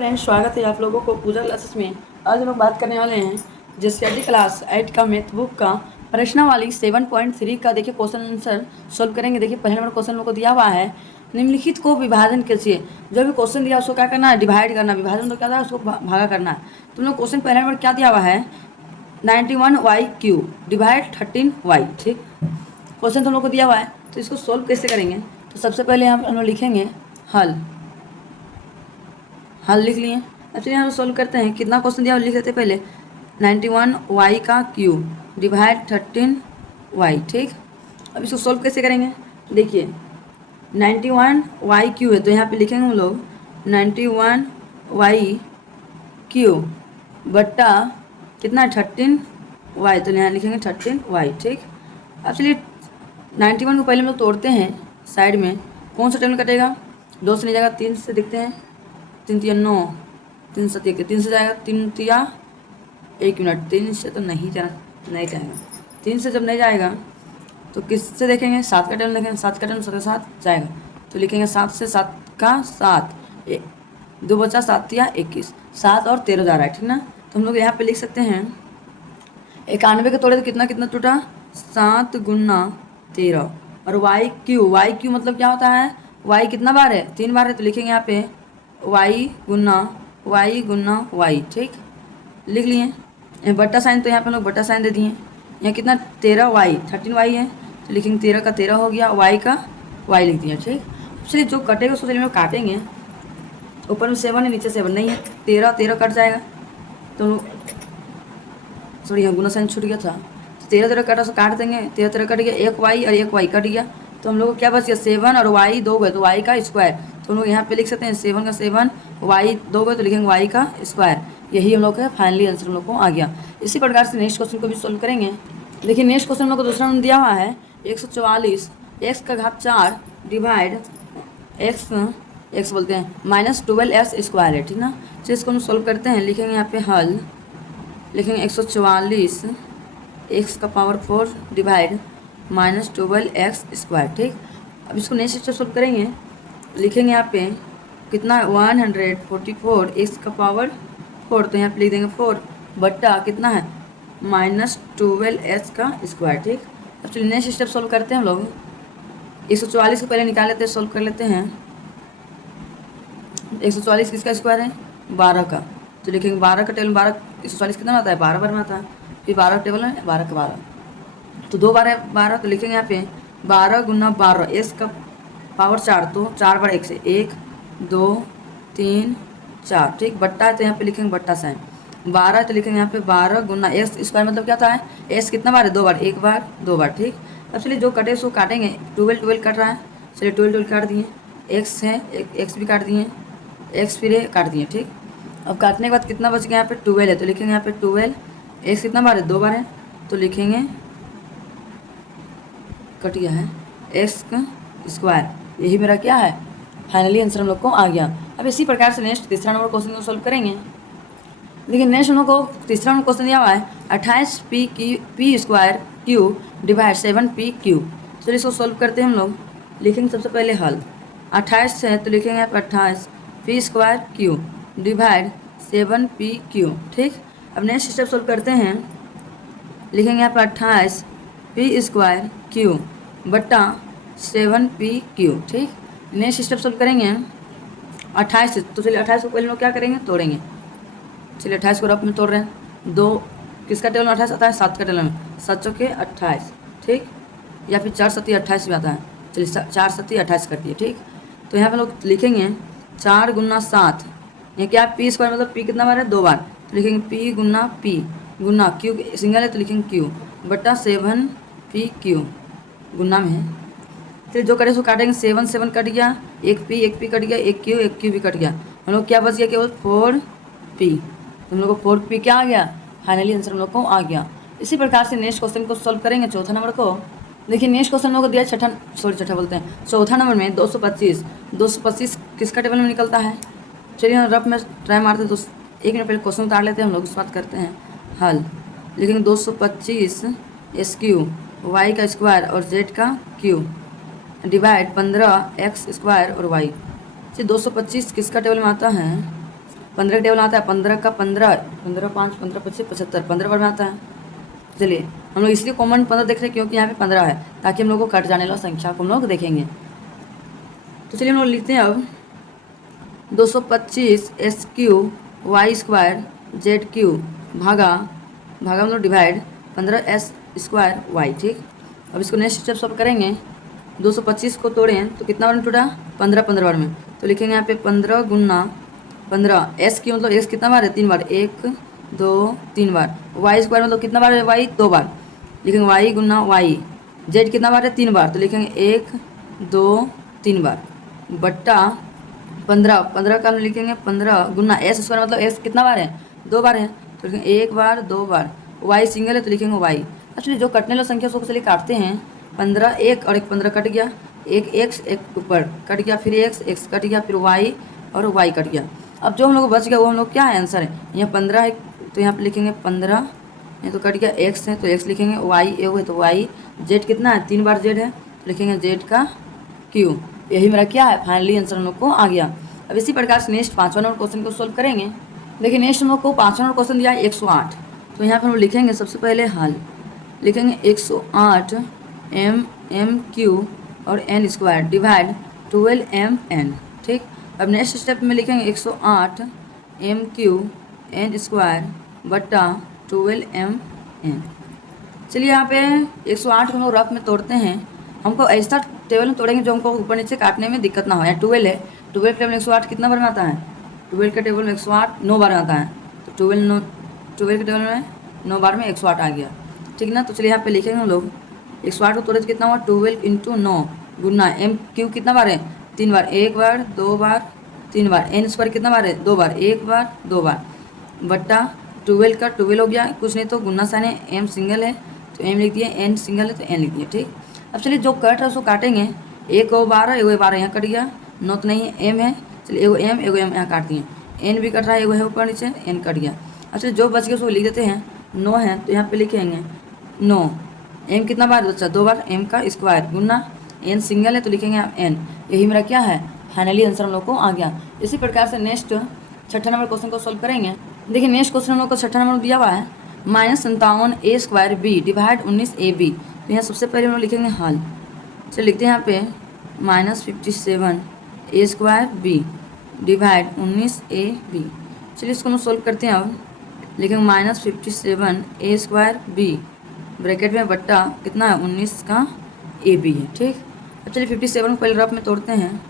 Friends, स्वागत है आप लोगों को पूजा क्लासेस में। आज हम लोग बात करने वाले हैं जीएसटी क्लास 8 का मैथ बुक का प्रश्नावली 7.3 का। देखिए क्वेश्चन आंसर सोल्व करेंगे। देखिए पहले नंबर क्वेश्चन लोग को दिया हुआ है, निम्नलिखित को विभाजन कीजिए। जो भी क्वेश्चन दिया उसको क्या करना है, डिवाइड करना। विभाजन तो क्या था, उसको भागा करना है। तुम लोग क्वेश्चन पहले नंबर क्या दिया हुआ है, 91y³ डिवाइड 13y। ठीक, क्वेश्चन तुम लोग को दिया हुआ है, तो इसको सोल्व कैसे करेंगे। तो सबसे पहले हम लोग लिखेंगे हल लिख लिए। अब चलिए हम सोल्व करते हैं। कितना क्वेश्चन दिया लिख लेते पहले, 91y³ डिवाइड 13y। ठीक, अब इसको सोल्व कैसे करेंगे। देखिए 91y³ है तो यहाँ पे लिखेंगे हम लोग 91y³ बट्टा कितना 13y, तो यहाँ लिखेंगे 13y। ठीक, अब चलिए 91 को पहले हम लोग तोड़ते हैं साइड में। कौन सा टेबल कटेगा, 2 से नहीं जाएगा, 3 से दिखते हैं। 3 तिया 9, 3 7 3 से जाएगा, 3 तिया 1 मिनट, 3 से तो नहीं जाएगा। 3 से जब नहीं जाएगा तो किससे देखेंगे, 7 का टेबल देखेंगे। 7 का टेबल 7 के साथ जाएगा तो लिखेंगे 7 से 7 का 7, 2 बचा 7 तिया 21, 7 और 13 जा रहा है। ठीक ना, तो हम लोग यहाँ पे लिख सकते हैं 91 के तोड़े तो कितना कितना टूटा, 7 गुना 13। और y³ मतलब क्या होता है, y कितना बार है, 3 बार है, तो लिखेंगे यहाँ पे y गुना y। ठीक, लिख लिए। बट्टा साइन, तो यहाँ पे हम लोग बट्टा साइन दे दिए। यहाँ कितना 13y, 13y है, तो लिखेंगे 13 का 13 हो गया, y का y लिख दिया। ठीक, चलिए जो कटेगा उसको चलिए हम काटेंगे। ऊपर में 7 है, नीचे 7 नहीं है, 13 कट जाएगा। तो सॉरी यहाँ गुना साइन छूट गया था, 13 कटा तो काट देंगे। 13 कट गया, एक y और एक y कट गया, तो हम लोग को क्या बच गया, 7 और y 2 गए तो y का स्क्वायर। तो हम लोग यहाँ पे लिख सकते हैं 7 का 7, y 2 गए तो लिखेंगे y का स्क्वायर। यही हम लोग का फाइनली आंसर हम लोग को आ गया। इसी प्रकार से नेक्स्ट क्वेश्चन को भी सोल्व करेंगे। देखिए नेक्स्ट क्वेश्चन हम लोग को दूसरा नंबर दिया हुआ है 144 x का घात 4 डिवाइड x बोलते हैं -12x² है। ठीक ना, तो इसको हम सोल्व करते हैं। लिखेंगे यहाँ पे हल, लिखेंगे 144 x का पावर 4 डिवाइड -12x²। ठीक, अब इसको नेक्स्ट स्टेप सोल्व करेंगे। लिखेंगे यहाँ पे कितना 144 x का पावर 4, तो यहाँ पे लिख देंगे 4 बट्टा कितना है -12x²। ठीक, अब चलिए नेक्स्ट स्टेप सोल्व करते हैं हम लोग। 144 को पहले निकाल लेते हैं, सोल्व कर लेते हैं। 144 किसका स्क्वायर है, 12 का, तो लिखेंगे 12 का टेबल 12, 144 कितना आता है, 12 बार में आता है। फिर 12 का टेबल है 12 का 12, तो 2 बार है 12, तो लिखेंगे यहाँ पे 12 गुना 12 x का पावर 4, तो 4 बार 1 से 1 2 3 4। ठीक, बट्टा है तो यहाँ पे लिखेंगे बट्टा साइन। 12 तो लिखेंगे यहाँ पे 12 गुना x² मतलब क्या था है, s कितना बार है, 2 बार, 1 बार 2 बार। ठीक, अब चलिए जो कटे उसको काटेंगे। 12 कट रहा है, चलिए 12 काट दिए। x है, x भी काट दिए, x फिर काट दिए। ठीक, अब काटने के बाद कितना बच गया, यहाँ पे 12 है, तो लिखेंगे यहाँ पे 12, x कितना बार है, 2 बार है, तो लिखेंगे कट गया है x²। यही मेरा क्या है, फाइनली आंसर हम लोग को आ गया। अब इसी प्रकार से नेक्स्ट तीसरा नंबर क्वेश्चन को सोल्व करेंगे। देखिए नेक्स्ट हम लोग को तीसरा नंबर क्वेश्चन दिया हुआ है 28p² डिवाइड 7p³। चलिए इसको सोल्व करते हैं हम लोग। लिखेंगे सबसे पहले हल, 28 है तो लिखेंगे यहाँ पर 28p² डिवाइड 7p³। ठीक, अब नेक्स्ट स्टेप सोल्व करते हैं। लिखेंगे यहाँ पर 28p² बट्टा 7p³। ठीक, नेक्स्ट स्टेप सोल्व करेंगे 28 से, तो चलिए 28 को पहले लोग क्या करेंगे, तोड़ेंगे। चलिए 28 को रफ में तोड़ रहे हैं। 2 किसका टेबल में 28 आता है, 7 का टेबल में, 7 चौके 28। ठीक, या फिर 4 7 28 भी आता है। चलिए 4 7 28 कर दिए। ठीक, तो यहाँ पे लोग लिखेंगे 4 गुना 7, ये क्या p² मतलब p कितना बार है, 2 बार, तो लिखेंगे p गुना p गुना q सिंगल है तो लिखेंगे q बट्टा 7p³ गुना में है। फिर जो कटे सो काटेंगे, 7 7 कट गया, एक p कट गया, एक q भी कट गया। हम लोग क्या बच गया, केवल 4p। हम लोग को 4p क्या आ गया, फाइनली आंसर हम लोग को आ गया। इसी प्रकार से नेक्स्ट क्वेश्चन को सॉल्व करेंगे, चौथा नंबर को। देखिए नेक्स्ट क्वेश्चन हम लोग को दिया छठा बोलते हैं, चौथा नंबर में 225 किसका टेबल में निकलता है। चलिए हम रफ में ट्राई मारते हैं, तो 1 मिनट पहले क्वेश्चन उतार लेते हैं, हम लोग उस बात करते हैं हल। लिखेंगे 225 SQ y का स्क्वायर और z का क्यू डिवाइड 15x² और y। चलिए 225 किसका टेबल में आता है, 15 का टेबल आता है 15 का 15, 15 5 15 25 75, 15 बार में आता है। चलिए हम लोग इसलिए कॉमन 15 देख रहे हैं क्योंकि यहाँ पे 15 है, ताकि हम लोग को कट जाने वाला संख्या को हम लोग देखेंगे। तो चलिए हम लोग लिखते हैं अब 225 S Q Y square Z Q भागा भागा हम लोग डिवाइड 15 एस स्क्वायर वाई। ठीक, अब इसको नेक्स्ट स्टेप सब करेंगे। 225 को तोड़ें तो कितना बार में टूटा, 15 15 बार में। तो लिखेंगे यहाँ पे 15 गुना 15, एस क्यू मतलब एस कितना बार है, 3 बार, 1 2 3 बार। वाई स्क्वायर मतलब कितना बार है, वाई 2 बार। लिखेंगे वाई गुना वाई। जेड कितना बार है, 3 बार, तो लिखेंगे 1 2 3 बार बट्टा 15, 15 का हम लिखेंगे 15 गुना एस स्क्वायर मतलब एस कितना बार है, 2 बार है, तो लिखेंगे 1 बार 2 बार। वाई सिंगल है तो लिखेंगे वाई। एक्चुअली जो कटने वाला संख्या उसको चलिए काटते हैं। 15 एक और एक 15 कट गया, एक एक्स एक ऊपर कट गया, फिर एक्स कट गया, फिर वाई और वाई कट गया। अब जो हम लोग बच गया वो हम लोग क्या है आंसर है, यहाँ 15 है तो यहाँ पे लिखेंगे 15, ये तो कट गया, एक्स है तो एक्स लिखेंगे, वाई ए है तो वाई, जेड कितना है 3 बार जेड है तो लिखेंगे जेड का क्यू। यही मेरा क्या है फाइनली आंसर हम लोग को आ गया। अब इसी प्रकार से नेक्स्ट 5वां नंबर क्वेश्चन को सोल्व करेंगे। देखिए नेक्स्ट हम लोग को 5वां नंबर क्वेश्चन दिया है 108। तो यहाँ पर हम लिखेंगे सबसे पहले हल, लिखेंगे 108 एम क्यू और N square divide 12 M N. ठीक, अब नेक्स्ट स्टेप में लिखेंगे 108 एम क्यू एन स्क्वायर बट्टा 12 एम एन। चलिए यहाँ पे 108 को हम लोग रफ में तोड़ते हैं। हमको ऐसा टेबल में तोड़ेंगे जो हमको ऊपर नीचे काटने में दिक्कत ना हो। यहाँ 12 है, 12 का टेबल 108 कितना बार में आता है, 12 के टेबल में 108 9 बार में आता है, तो 12 के टेबल में 9 बार में 108 आ गया। ठीक ना, तो चलिए यहाँ पे लिखेंगे हम लोग 108 को तोड़े तो कितना हुआ 12 इंटू 9 गुना एम क्यू कितना बार है, 3 बार, 1 बार 2 बार 3 बार, एन स्क्वायर कितना बार है 2 बार, 1 बार 2 बार बट्टा 12 का 12 हो गया, कुछ नहीं तो गुना साइन है, एम सिंगल है तो एम लिख दिए, एन सिंगल है तो एन लिख दिए। ठीक, अब चलिए जो कट रहा है उसको काटेंगे, एक और 12 एगो 12 यहाँ कट गया, 9 तो नहीं है एम है, चलिए एगो एम यहाँ काट दिए, एन भी कट रहा है, एगो है ऊपर नीचे एन कट गया। अच्छा जो बच गया उसको लिख देते हैं 9 है तो यहाँ पे लिखेंगे 9, एम कितना बार बच्चा 2 बार, एम का स्क्वायर गुना एन सिंगल है तो लिखेंगे एन। यही मेरा क्या है फाइनली आंसर हम लोग को आ गया। इसी प्रकार से नेक्स्ट 6ठा नंबर क्वेश्चन को सोल्व करेंगे। देखिए नेक्स्ट क्वेश्चन हम लोग को 6ठा नंबर दिया हुआ है -57 a square b divide 19 a b. तो यहाँ सबसे पहले हम लोग लिखेंगे हल, चलिए लिखते हैं यहाँ पे -57 a square b divide 19 a b. चलिए इसको हम सोल्व करते हैं। अब लिखेंगे -57 ए स्क्वायर बी ब्रैकेट में बट्टा कितना है 19 का ए बी है। ठीक, अब चलिए 57 को पहले रफ में तोड़ते हैं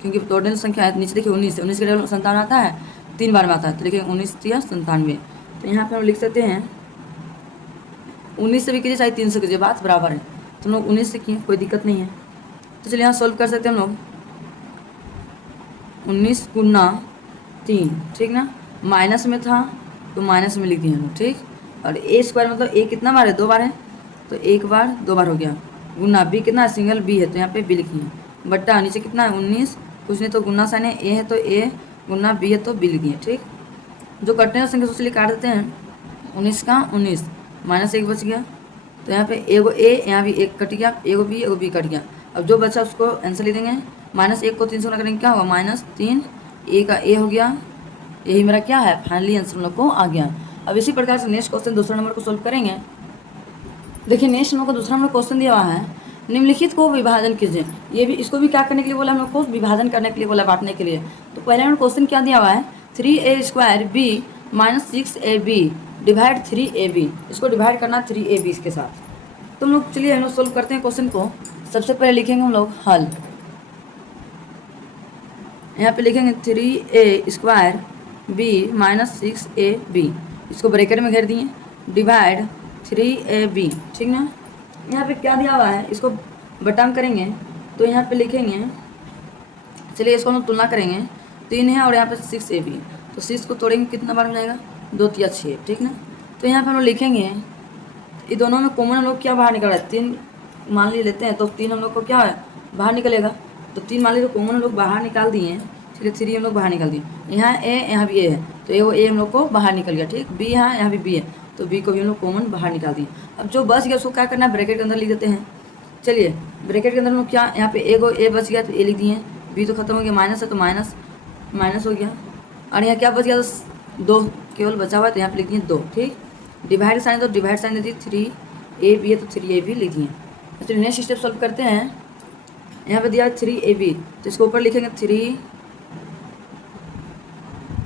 क्योंकि तोड़ने की संख्या है, नीचे देखिए 19 है, 19 के टेबल में 57 आता है, 3 बार में आता है तो लिखेंगे 19 या 97। तो यहाँ पे हम लिख सकते हैं 19 से भी कीजिए चाहे 3 से कीजिए बात बराबर है, तो हम लोग 19 से किए कोई दिक्कत नहीं है। तो चलिए यहाँ सोल्व कर सकते हैं हम लोग 19 गुना 3, ठीक ना, माइनस में था तो माइनस में लिख दिए हम लोग। ठीक, और ए स्क्वायर मतलब ए कितना बार है 2 बार है तो 1 बार 2 बार हो गया, गुना बी कितना है सिंगल बी है तो यहाँ पे बी लिखिए, बट्टा नीचे कितना है 19, कुछ नहीं तो गुना साइन है, ए है तो ए गुना बी है तो बी लिखिए। ठीक, जो कटने वाला संख्या उसके काट देते हैं, 19 का 19 -1 बच गया तो यहाँ पे एगो ए यहाँ भी 1 कट गया, एगो बी कट गया। अब जो बचा उसको आंसर लिख देंगे, -1 को 3 से गुना करेंगे क्या होगा -3, ए का ए हो गया। यही मेरा क्या है फाइनली आंसर हम लोग को आ गया। अब इसी प्रकार से नेक्स्ट क्वेश्चन दूसरा नंबर को सोल्व करेंगे। देखिए नेक्स्ट नंबर को दूसरा नंबर क्वेश्चन दिया हुआ है, निम्नलिखित को विभाजन कीजिए। ये भी इसको भी क्या करने के लिए बोला हम लोग को, विभाजन करने के लिए बोला, बांटने के लिए। तो पहले नंबर क्वेश्चन क्या दिया हुआ है 3a square B -6ab divide 3ab। इसको डिवाइड करना 3ab इसके साथ। तो हम लोग चलिए हम लोग सोल्व करते हैं क्वेश्चन को। सबसे पहले लिखेंगे हम लोग हल, यहाँ पे लिखेंगे 3a स्क्वायर बी -6ab, इसको ब्रैकेट में घेर दिए, डिवाइड 3ab। ठीक ना, यहाँ पे क्या दिया हुआ है इसको बटा में करेंगे तो यहाँ पे लिखेंगे, चलिए इसको हम तुलना करेंगे, 3 है और यहाँ पे 6ab, तो 6 को तोड़ेंगे कितना बार में जाएगा 2 या 6। ठीक ना, तो यहाँ पे हम लोग लिखेंगे ये दोनों में कॉमन हम लोग क्या बाहर निकल रहा है 3 मान ली लेते हैं, तो 3 हम लोग को क्या है बाहर निकलेगा, तो 3 मान ली तो कॉमन हम लोग बाहर निकाल दिए हैं। चलिए 3 हम लोग बाहर निकाल दिए, यहाँ ए यहाँ भी ए है तो एगो ए हम लोग को बाहर निकल गया। ठीक, बी यहाँ भी बी है तो बी को भी हम लोग कॉमन बाहर निकाल दिए। अब जो बच गया उसको क्या करना है ब्रैकेट के अंदर लिख देते हैं। चलिए ब्रैकेट के अंदर हम लोग क्या, यहाँ पे एगो ए बच गया तो ए लिख दिए, बी तो खत्म हो गया, माइनस है तो माइनस हो गया, और यहाँ क्या बच गया, 2 केवल बचा हुआ है, तो यहाँ पे लिख दिए 2। ठीक, डिवाइड साइन, तो डिवाइड साइन दे दी 3AB है तो 3AB लिख दिए। तो नेक्स्ट स्टेप सॉल्व करते हैं। यहाँ पे दिया 3AB, तो इसको ऊपर लिखेंगे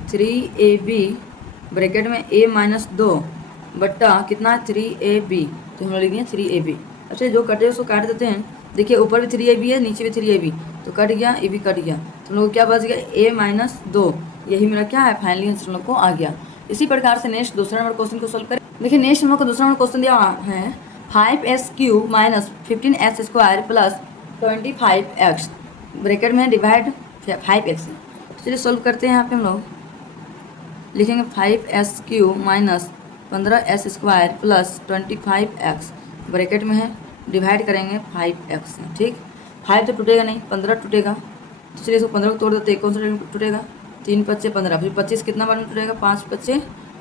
3AB ब्रैकेट में A माइनस 2 बट्टा कितना 3AB, तो हम लोग लिख दिए 3AB। अच्छा, जो कटे उसको काट देते हैं। देखिए ऊपर भी 3AB है, नीचे भी 3AB, तो कट गया, AB कट गया, तो हम लोग क्या बच गया A माइनस 2। यही मेरा क्या है, फाइनली आंसर हम लोग को आ गया। इसी प्रकार से नेक्स्ट दूसरा नंबर क्वेश्चन को सोल्व करें। देखिए नेक्स्ट हम लोग को दूसरा नंबर क्वेश्चन दिया है 5s³ minus 15s² plus 25x bracket में डिवाइड 5x। चलिए सोल्व करते हैं। यहाँ पे हम लोग लिखेंगे 5s³ minus 15s² plus 25x bracket में है, डिवाइड करेंगे 5x से। ठीक, 5 तो टूटेगा नहीं, 15 टूटेगा, तो चलिए इसको 15 को तोड़ देते हैं। कौन सा टूटेगा, 3 5 15, फिर 25 कितना बार में टूटेगा, 5 5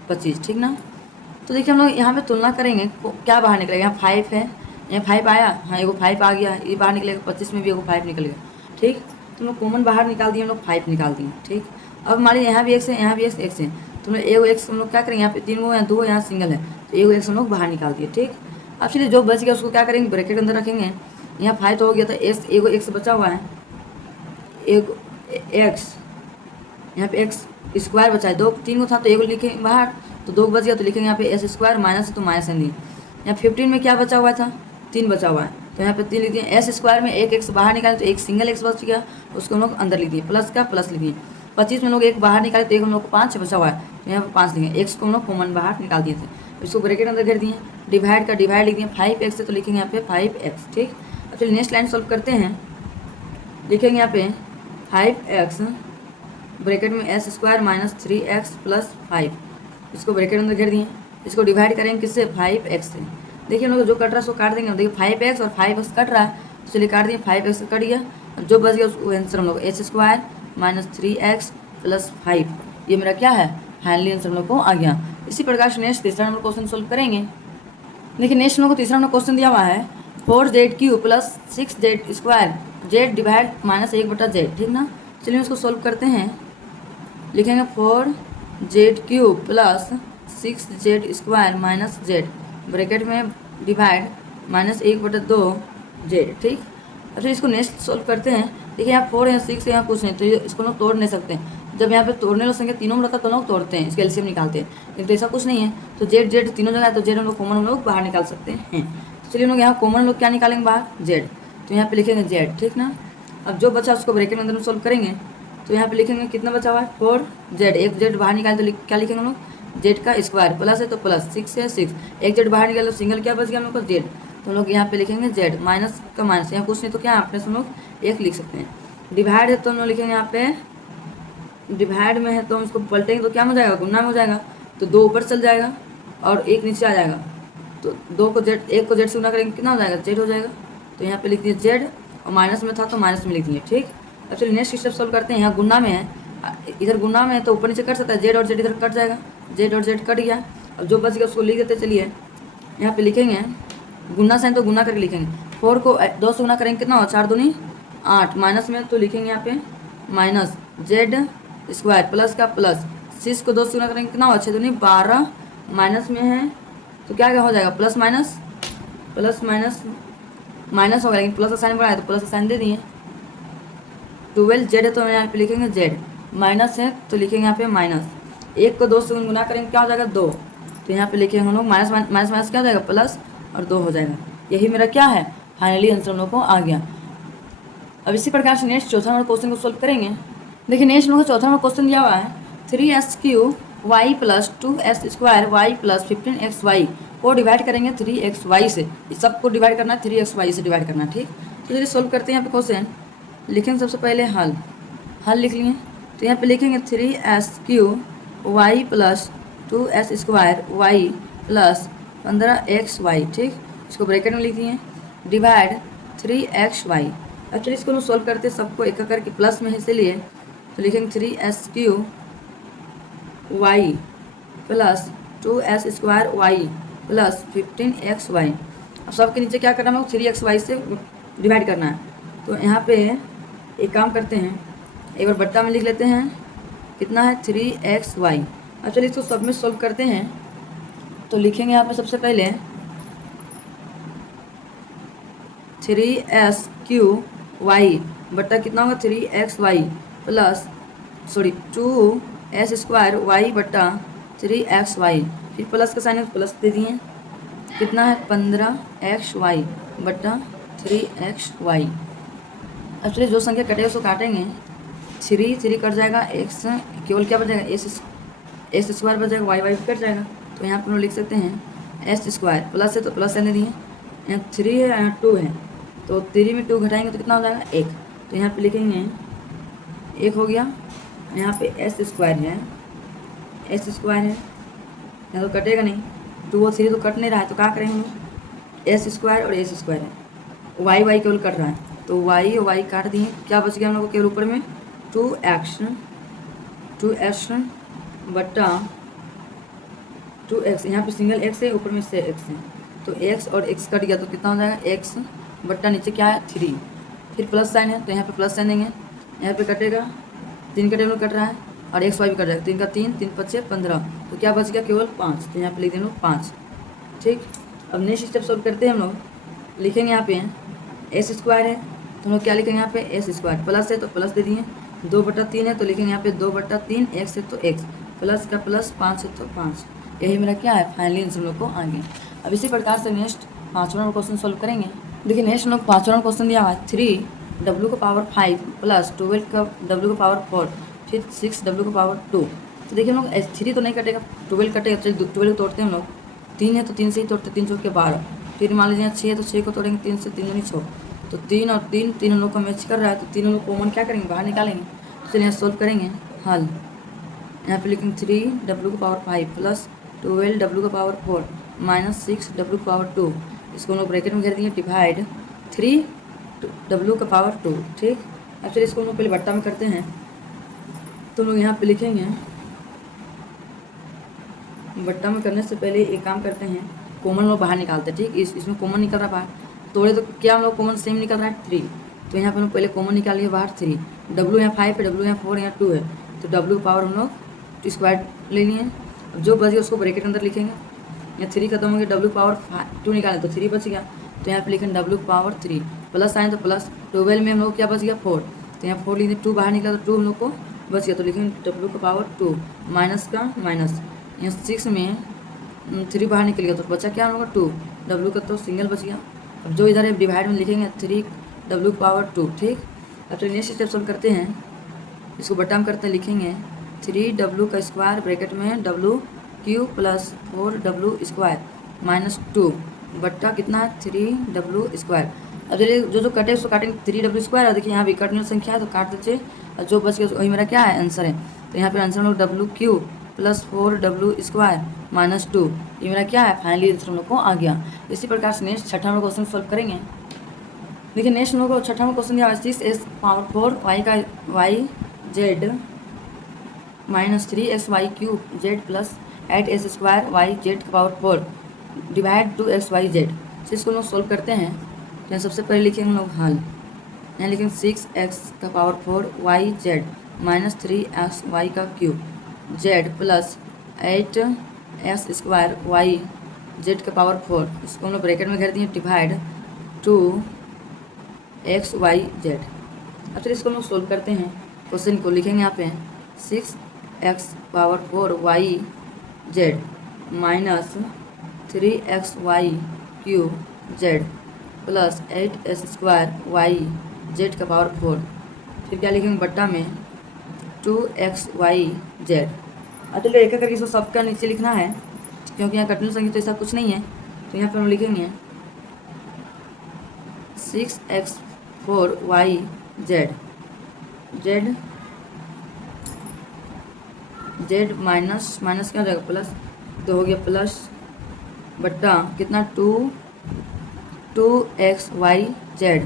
25। ठीक ना, तो देखिए हम लोग यहाँ पे तुलना करेंगे, क्या बाहर निकलेगा। यहाँ 5 है, यहाँ 5 आया, हाँ एगो 5 आ गया, ये बाहर निकलेगा, 25 में भी एगो 5 निकलेगा। ठीक, तो हम लोग कॉमन बाहर निकाल दिए, हम लोग 5 निकाल दिए। ठीक, अब हमारे यहाँ भी x है, यहाँ भी x है, तो हम लोग एगो x हम लोग क्या करेंगे, यहाँ पे 3 गो है, 2 गो यहाँ सिंगल है, तो एगो x हम लोग बाहर निकाल दिए। ठीक, अब चलिए जो बच गया उसको क्या करेंगे, ब्रैकेट के अंदर रखेंगे। यहाँ 5 तो हो गया था, एगो x बचा हुआ है, एगो x, यहाँ पे x² बचा है, 3 गो था तो एगो लिखेंगे बाहर, तो 2 बच गया, तो लिखेंगे यहाँ पे s² माइनस है तो माइनस है नहीं। यहाँ 15 में क्या बचा हुआ था, 3 बचा हुआ है, तो यहाँ पे 3 लिख दिए। s² में एक x बाहर निकाले तो एक सिंगल x बच गया, उसको हम लोग अंदर लिख दिए, प्लस का प्लस लिख दिए। 25 में लोग एक बाहर निकाले तो एक हम लोग को 5 बचा हुआ है, तो यहाँ पे 5 लिखेंगे, x को हम लोग कॉमन बाहर निकाल दिए थे, इसको ब्रैकेट अंदर घेर दिए। डिवाइड का डिवाइड लिख दिए 5x से, तो लिखेंगे यहाँ पे 5x। ठीक, अब चलिए नेक्स्ट लाइन सॉल्व करते हैं। लिखेंगे यहाँ पे 5x ब्रैकेट में s² माइनस 3x प्लस 5, इसको ब्रैकेट अंदर घेर दिए। इसको डिवाइड करेंगे किससे, 5x से। देखिए हम लोग जो कट रहा है उसको काट देंगे। देखिए 5x और 5x कट रहा है, तो चलिए काट दिए, 5x कट गया। अब जो बच गया उसको आंसर हम लोग s² माइनस 3x प्लस 5, ये मेरा क्या है, फाइनली आंसर हम लोग को आ गया। इसी प्रकार से नेक्स्ट तीसरा नंबर क्वेश्चन सोल्व करेंगे। देखिए नेक्स्ट हम लोग को तीसरा नंबर क्वेश्चन दिया हुआ है 4z³ plus 6z² z divide minus 1/z। ठीक ना, चलिए उसको सोल्व करते हैं। लिखेंगे 4z³ plus 6z² minus z bracket में डिवाइड माइनस 1/2z। ठीक, अब फिर इसको नेक्स्ट सोल्व करते हैं। देखिए यहाँ 4 है, 6 है, यहाँ कुछ नहीं, तो इसको लोग तोड़ नहीं सकते। जब यहाँ पे तोड़ने वाला संख्या तीनों में रहता है तो लोग तोड़ते हैं, इसके एलसीएम निकालते हैं, लेकिन तो ऐसा कुछ नहीं है। तो z तीनों जगह है, तो z हम लोग कॉमन हम लोग बाहर निकाल सकते हैं। तो चलिए हम लोग यहाँ कॉमन लोग क्या निकालेंगे बाहर, z, तो यहाँ पे लिखेंगे z। ठीक ना, अब जो बचा उसको ब्रैकेट में अंदर में सोल्व करेंगे, तो यहाँ पे लिखेंगे कितना बचा हुआ है 4z, एक z बाहर निकाले तो क्या लिखेंगे हम लोग, z का स्क्वायर, प्लस है तो प्लस, 6 है 6, एक z बाहर निकाले तो सिंगल क्या बच गया हम लोग को z, तो हम लोग यहाँ पे लिखेंगे z, माइनस का माइनस, यहाँ कुछ नहीं तो क्या अपने से हम लोग 1 लिख सकते हैं। डिवाइड है तो हम लोग लिखेंगे यहाँ पे, डिवाइड में है तो हम इसको पलटेंगे तो क्या हो जाएगा, गुना में हो जाएगा, तो 2 ऊपर चल जाएगा और 1 नीचे आ जाएगा, तो 2 को z, 1 को z से गुना करेंगे कितना हो जाएगा, z हो जाएगा। तो यहाँ पे लिख दिए z, और माइनस में था तो माइनस में लिख दिए। ठीक, अब चलिए नेक्स्ट स्टेप सोल्व करते हैं। यहाँ गुना में है, इधर गुना में है तो ऊपर नीचे कट सकता है, z और z इधर कट जाएगा, z और z कट गया। अब जो बच गया उसको लिख देते। चलिए यहाँ पे लिखेंगे गुना साइन, तो गुना करके लिखेंगे, 4 को 2 से गुना करेंगे कितना हो, 4 दूनी 8, माइनस में तो लिखेंगे यहाँ पे माइनस z² प्लस का प्लस, 6 को 2 से गुना करेंगे कितना हो, 6 दूनी 12, माइनस में है तो क्या क्या हो जाएगा, प्लस माइनस माइनस होगा, लेकिन प्लस का साइन बढ़ाया तो प्लस का साइन दे दिए। 12z है तो यहाँ पे लिखेंगे z, माइनस है तो लिखेंगे यहाँ पे माइनस, 1 को 2 से गुना करेंगे क्या हो जाएगा 2, तो यहाँ पे लिखेंगे हम लोग माइनस माइनस क्या हो जाएगा, प्लस और 2 हो जाएगा। यही मेरा क्या है, फाइनली आंसर हम लोग को आ गया। अब इसी प्रकार से नेक्स्ट चौथा नंबर क्वेश्चन को सोल्व करेंगे। देखिए नेक्स्ट हम लोग को चौथा नंबर क्वेश्चन दिया हुआ है 3s³ y plus 2s² y plus 15xy को डिवाइड करेंगे 3xy से, इस सबको डिवाइड करना है 3xy से डिवाइड करना है। ठीक, तो चलिए सोल्व करते हैं। यहाँ पे क्वेश्चन लिखेंगे सबसे पहले हल लिख लिए, तो यहाँ पे लिखेंगे 3s³ y plus 2s² y plus 15xy। ठीक, इसको ब्रैकेट में लिख दिए, डिवाइड 3xy। अब चलिए इसको सोल्व करते हैं, सबको एक करके प्लस में है इसीलिए, तो लिखेंगे 3s³ y plus 2s² y plus 15xy। अब सबके नीचे क्या करना है, 3xy से डिवाइड करना है। तो यहाँ पे एक काम करते हैं, एक बार बट्टा में लिख लेते हैं कितना है 3xy। अब चलिए इसको सब में सॉल्व करते हैं। तो लिखेंगे यहाँ पे सबसे पहले 3s³ बट्टा कितना होगा 3xy प्लस 2s² बट्टा 3xy, फिर प्लस का साइन है प्लस दे दिए, कितना है 15xy बट्टा 3xy। अब चलिए जो संख्या कटेगा उसको काटेंगे, 3 कट जाएगा, x केवल क्या बचेगा s² बच जाएगा, y कट जाएगा। तो यहाँ पर हम लोग लिख सकते हैं s² प्लस है तो प्लस रहने दिए, यहाँ 3 है यहाँ 2 है, तो 3 में 2 घटाएंगे तो कितना हो जाएगा 1। तो यहाँ पे लिखेंगे 1 हो गया, यहाँ पे s² है, यहाँ तो कटेगा नहीं, 2 और 3 तो कट नहीं रहा है, तो क्या करेंगे हम लोग s² और s² है, y केवल कट रहा है, तो y और y काट दिए, क्या बच गया हम लोग को केवल ऊपर में 2x बट्टा 2x, यहाँ पे सिंगल x है, ऊपर में से x है, तो x और x कट गया तो कितना हो जाएगा x बट्टा नीचे क्या है 3, फिर प्लस साइन है तो यहाँ पे प्लस साइन देंगे, यहाँ पे कटेगा 3 का टेबल कट रहा है और xy भी कट जाएगा, 3 का 3, 3 5 15, तो क्या बच गया केवल 5, तो यहाँ पे लिख देंगे 5। ठीक, अब नेक्स्ट स्टेप सॉल्व करते हैं हम लोग, लिखेंगे यहाँ पे s² है तो हम लोग क्या लिखेंगे यहाँ पे s² प्लस है तो प्लस दे दिए, 2/3 है तो लिखेंगे यहाँ पे 2/3, x है तो x, प्लस का प्लस 5 है तो 5, यही मेरा क्या है फाइनली आंसर हम लोग को आ गया। अब इसी प्रकार से नेक्स्ट 5वां नंबर क्वेश्चन सॉल्व करेंगे। देखिए नेक्स्ट हम लोग 5वां नंबर क्वेश्चन दिया हुआ है 3w⁵ प्लस 12w⁴ फिर 6w⁴2। तो देखिए हम लोग 3 तो नहीं कटेगा, 12 कटेगा, चलिए 12 तोड़ते हैं हम लोग, 3 है तो 3 से ही तोड़ते, 3 चौके 12, फिर मान लीजिए 6 है तो 6 को तोड़ेंगे, 3 से 3 दूनी 6, तो 3 और 3 हम लोग को मैच कर रहा है, तो 3 हम लोग कॉमन क्या करेंगे बाहर निकालेंगे। तो चलिए यहाँ सॉल्व करेंगे हल, यहाँ पे लिखेंगे 3w⁵ plus 12w⁴ minus 6w⁴2, इसको हम लोग ब्रैकेट में घेर दिए, डिवाइड 3w⁴2। ठीक, अब चलिए इसको हम लोग पहले बट्टा में करते हैं, तो हम लोग यहाँ पे लिखेंगे, बट्टा में करने से पहले एक काम करते हैं, कॉमन लोग बाहर निकालते हैं। ठीक, इसमें कॉमन निकल रहा है बाहर, तोड़े तो क्या हम लोग कॉमन सेम निकल रहा है 3, तो यहाँ पे हम लोग पहले कॉमन निकालिए बाहर 3, w यहाँ 5 है, w यहाँ 4 यहाँ 2 है, तो w पावर हम लोग स्क्वायर ले लिए, अब जो बच गया उसको ब्रैकेट अंदर लिखेंगे, यहाँ 3 खत्म हो गया, w पावर 2 निकाले तो 3 बच गया, तो यहाँ पे लिखेंगे w पावर 3 प्लस आए तो प्लस 12 में हम लोग क्या बच गया 4, तो यहाँ 4 लिखे, 2 बाहर निकला तो 2 हम लोग को बच गया, तो लिखेंगे w पावर 2 माइनस का माइनस, यहाँ 6 में 3 बाहर निकल गया तो बचा क्या हम लोग का 2, w का तो सिंगल बच गया। अब जो इधर है डिवाइड में लिखेंगे 3w पावर 2। ठीक, अब तो नेक्स्ट स्टेप सॉल्व करते हैं, इसको बट्टा में करते हैं, लिखेंगे 3w² ब्रैकेट में w³ प्लस 4w² माइनस 2 बट्टा कितना है 3w²। अब चलिए जो कटे उसको काटेंगे 3w², और देखिए यहाँ भी कटने संख्या है तो काट दीजिए, और जो बच गया वही मेरा क्या है आंसर है, तो यहाँ पे आंसर हम लोग w³ प्लस 4w² माइनस 2, ये मेरा क्या है फाइनली आंसर हम लोग को आ गया। इसी प्रकार से नेक्स्ट 6वां नंबर क्वेश्चन सॉल्व करेंगे। देखिए नेक्स्ट हम लोग को 6वां नंबर क्वेश्चन दिया 6s⁴ y का yz minus 3xy³ z plus 8s² yz⁴ divide 2xyz। इसको लोग सॉल्व करते हैं, तो सबसे पहले लिखेंगे हम लोग हल, यहाँ लिखेंगे 6x⁴ yz minus 3xy³ z plus 8s² yz⁴, इसको हम लोग ब्रैकेट में घेर दिए, डिवाइड 2xyz। अब चलिए इसको हम लोग सॉल्व करते हैं, क्वेश्चन को लिखेंगे यहाँ पे 6x⁴ yz minus 3xy³ z plus 8s² yz⁴, फिर क्या लिखेंगे बट्टा में 2xyz। अब चलिए एक करके इसको सबका नीचे लिखना है, क्योंकि यहाँ कटने संख्या तो ऐसा कुछ नहीं है, तो यहाँ पर हम लिखेंगे 6x⁴ yz z minus minus क्या हो जाएगा प्लस, तो हो गया प्लस बट्टा कितना 2xyz,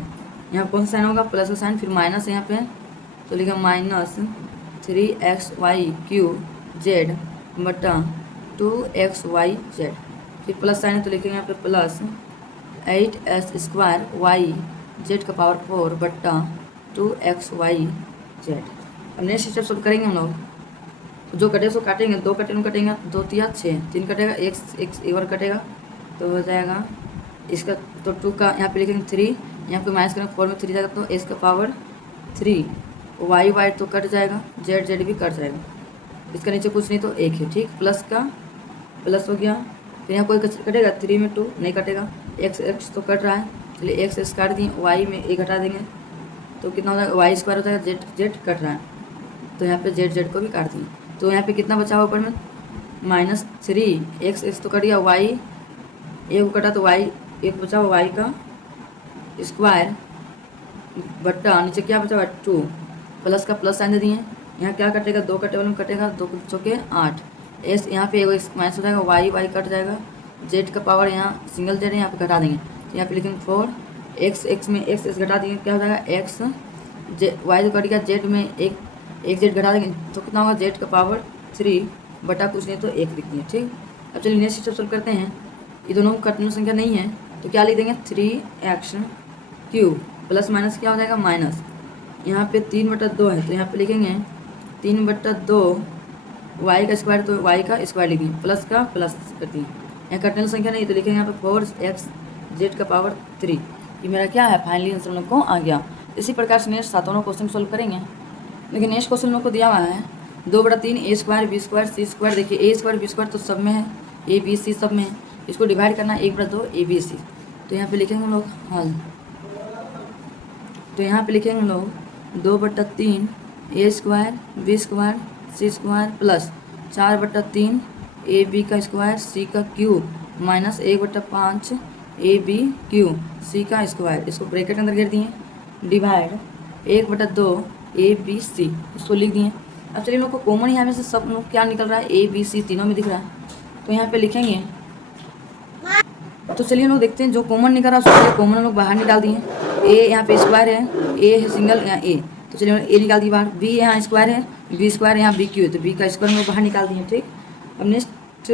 यहाँ कौन सा साइन होगा प्लस का साइन, फिर माइनस यहाँ पे, तो लिखा माइनस 3xy³ z बट्टा 2xyz, फिर प्लस साइन है तो लिखेंगे यहाँ पे प्लस 8s² yz⁴ बट्टा 2xyz। अब नेक्स्ट स्टेप सॉल्व करेंगे हम लोग, तो जो कटे सो काटेंगे, 2 कटे में कटेंगे, 2 तिया 6, 3 कटेगा, एक बार कटेगा तो हो जाएगा इसका, तो 2 का यहाँ पे लिखेंगे 3, यहाँ पे माइनस करेंगे 4 में 3 जाएगा तो इसका पावर 3, वाई तो कट जाएगा, जेड भी कट जाएगा, इसका नीचे कुछ नहीं तो 1 है, ठीक। प्लस का प्लस हो गया, फिर यहाँ कोई कटेगा, 3 में 2 नहीं कटेगा, एक्स तो कट रहा है, चलिए एक्स काट दिए, वाई में 1 घटा देंगे तो कितना हो जाएगा, वाई स्क्वायर हो जाएगा, जेड कट रहा है तो यहाँ पे जेड को भी काट दिए, तो यहाँ पे कितना बचा ऊपर में -3, एक्स तो कट गया, वाई 1 कटा तो वाई 1 बचा, वाई का स्क्वायर बट्टा नीचे क्या बचा हुआ 2, प्लस का प्लस साइन दे दिए, यहाँ क्या कटेगा, 2 कटे वाले में कटेगा, 2 चौके 8, एस यहाँ पे एगो माइनस हो जाएगा, वाई कट जाएगा, जेड का पावर यहाँ सिंगल जेड है, यहाँ पे घटा देंगे तो यहाँ पे लिखेंगे 4, एक्स में एक्स घटा देंगे, क्या हो जाएगा एक्स, वाई तो कट गया, जेड में एक जेड घटा देंगे तो कितना होगा, जेड का पावर 3 बटा कुछ नहीं तो 1 लिख दिए, ठीक। अब चलिए नेक्स्ट स्टेप सोल्व करते हैं, ये दोनों कटने संख्या नहीं है तो क्या लिख देंगे 3x³ प्लस माइनस क्या हो जाएगा माइनस, यहाँ पे 3/2 है तो यहाँ पे लिखेंगे 3/2 वाई का स्क्वायर, तो वाई का स्क्वायर लिखिए, प्लस का प्लस कर दिए, यहाँ कटने संख्या नहीं तो लिखेंगे यहाँ पे 4x जेड का पावर 3, ये मेरा क्या है फाइनली आंसर हम लोग को आ गया। इसी प्रकार से नेक्स्ट 7 क्वेश्चन सोल्व करेंगे, लेकिन नेक्स्ट क्वेश्चन लोग को दिया हुआ है 2/3 a² b² c², देखिए a² b² तो सब में है, a b c सब में है, इसको डिवाइड करना है 1/2 a b c, तो यहाँ पे लिखेंगे हम लोग हल, तो यहाँ पे लिखेंगे हम लोग 2/3 a² b² c² plus 4/3 a b का स्क्वायर c का cube minus 1/5 a b cube c का स्क्वायर, इसको ब्रैकेट अंदर घेर दिए, डिवाइड 1/2 a b c, इसको लिख दिए। अब चलिए हम लोग को कॉमन यहाँ में से सब लोग क्या निकल रहा है, a b c तीनों में दिख रहा है, तो यहाँ पे लिखेंगे, तो चलिए हम लोग देखते हैं जो कॉमन निकल रहा है उसको कॉमन हम लोग बाहर निकाल दिए, a यहाँ पे स्क्वायर है, a है सिंगल यहाँ a, तो चलिए a निकाल दिए बाहर, b यहाँ स्क्वायर है, b² यहाँ b क्यू है तो b का स्क्वायर हम लोग बाहर निकाल दिए, ठीक। अब नेक्स्ट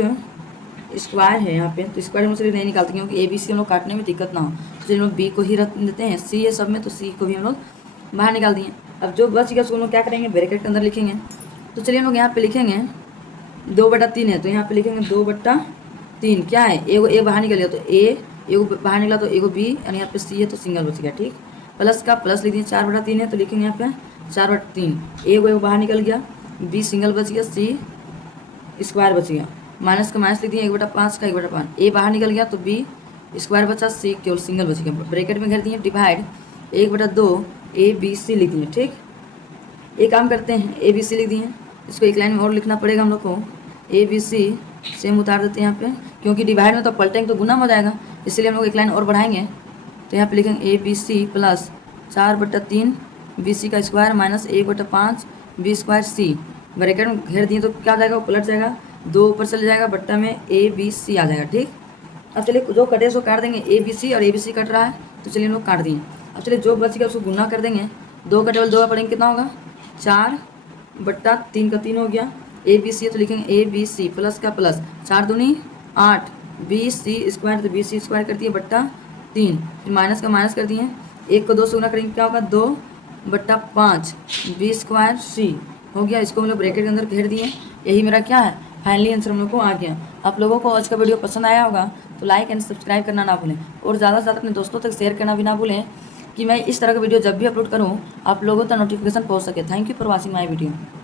स्क्वायर है यहाँ पे, तो स्क्वायर में चलिए नहीं निकालते क्योंकि a b c हम लोग काटने में दिक्कत ना हो, तो चलिए हम लोग b को ही रख देते हैं, c है सब में तो c को भी हम लोग बाहर निकाल दिए। अब जो बच गया उसको हम लोग क्या करेंगे, ब्रैकेट के अंदर लिखेंगे, तो चलिए हम लोग यहाँ पे लिखेंगे 2/3 है तो यहाँ पे लिखेंगे 2/3 क्या है, ए बाहर निकल गया तो एगो बाहर निकला तो एगो बी, और यहाँ पे सी है तो सिंगल बच गया, ठीक। प्लस का प्लस लिख दिए, 4/3 है तो लिखेंगे यहाँ पे 4/3, एगो बाहर निकल गया, बी सिंगल बच गया, सी स्क्वायर बच गया, माइनस का माइनस लिख दिए 1/5 का 1/5, ए बाहर निकल गया तो बी स्क्वायर बचा, सी केवल सिंगल बच गया, ब्रैकेट में घेर दिए, डिवाइड 1/2 ए बी सी लिख दिए, ठीक। एक काम करते हैं, ए बी सी लिख दिए, इसको एक लाइन में और लिखना पड़ेगा हम लोग को, ए बी सी सेम उतार देते हैं यहाँ पे, क्योंकि डिवाइड में तो पलटेंगे तो गुना हो जाएगा, इसलिए हम लोग एक लाइन और बढ़ाएंगे, तो यहाँ पे लिखेंगे A B C plus 4/3 B C का स्क्वायर माइनस 1/5 b² सी, ब्रैकेट में घेर दिए तो क्या हो जाएगा, वो पलट जाएगा, 2 ऊपर चले जाएगा, बट्टा में ए बी सी आ जाएगा, ठीक। अब चलिए जो कटे उसको काट देंगे, ए बी सी और ए बी सी कट रहा है तो चलिए हम लोग काट दिए। अब चलिए जो बच गया उसको गुना कर देंगे, 2 का टेबल 2 पढ़ेंगे कितना होगा 4/3 का 3 हो गया, ए बी सी है तो लिखेंगे ए बी सी प्लस का प्लस 4 दूनी 8 बी सी स्क्वायर तो बी सी स्क्वायर कर दिए बट्टा 3, फिर माइनस का माइनस कर दिए, 1 को 2 से गुना करेंगे क्या होगा 2/5 b² सी हो गया, इसको हम लोग ब्रैकेट के अंदर घेर दिए। यही मेरा क्या है फाइनली आंसर हम लोग को आ गया। आप लोगों को आज का वीडियो पसंद आया होगा तो लाइक एंड सब्सक्राइब करना ना भूलें, और ज़्यादा से ज़्यादा अपने दोस्तों तक शेयर करना भी ना भूलें कि मैं इस तरह का वीडियो जब भी अपलोड करूँ आप लोगों तक नोटिफिकेशन पहुँच सके। Thank you for watching my video.